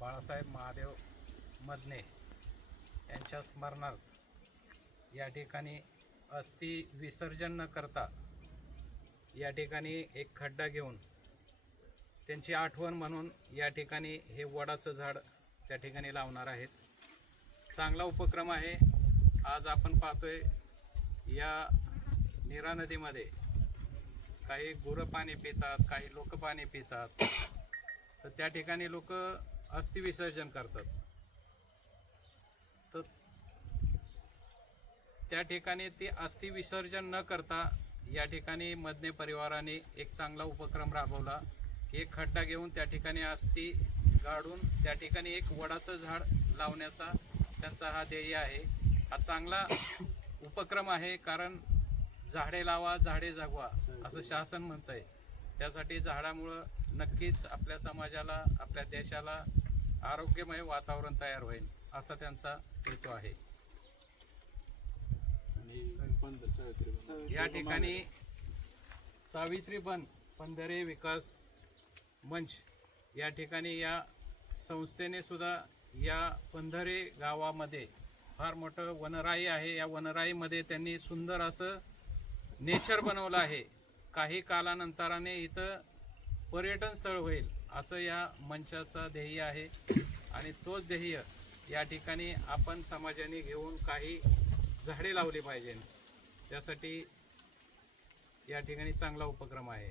बाळासाहेब महादेव मदने यांच्या स्मरणार्थ या ठिकाणी अस्थि विसर्जन न करता या ठिकाणी एक खड्डा घेऊन त्यांची आठवण म्हणून या ठिकाणी हे वडाचं झाड त्या ठिकाणी लावणार आहेत. चांगला उपक्रम आहे. आज आपण पाहतोय या नीरा नदीमध्ये काही गुरं पाणी पितात, काही लोक पाणी पितात, तर त्या ठिकाणी लोक अस्थि विसर्जन करतात. तर त्या ठिकाणी ते अस्थि विसर्जन न करता या ठिकाणी मदने परिवाराने एक चांगला उपक्रम राबवला. एक खड्डा घेऊन त्या ठिकाणी अस्थि गाडून त्या ठिकाणी एक वडाचं झाड लावण्याचा त्यांचा हा ध्येय आहे. हा चांगला उपक्रम आहे, कारण झाडे लावा झाडे जगवा असं शासन म्हणतंय. त्यासाठी झाडामुळं नक्कीच आपल्या समाजाला, आपल्या देशाला आरोग्यमय वातावरण तयार होईल असा त्यांचा हेतू आहे. या ठिकाणी सावित्रीबन पंधरे विकास मंच या ठिकाणी या संस्थेने सुद्धा या पंधरे गावामध्ये फार मोठं वनराई आहे. या वनराईमध्ये त्यांनी सुंदर असं नेचर बनवलं आहे. काही कालानंतराने इथं पर्यटन स्थळ होईल असं या मंचाचा ध्येय आहे. आणि तोच ध्येय या ठिकाणी आपण समाजाने घेऊन काही झाडे लावली पाहिजे. त्यासाठी या ठिकाणी चांगला उपक्रम आहे.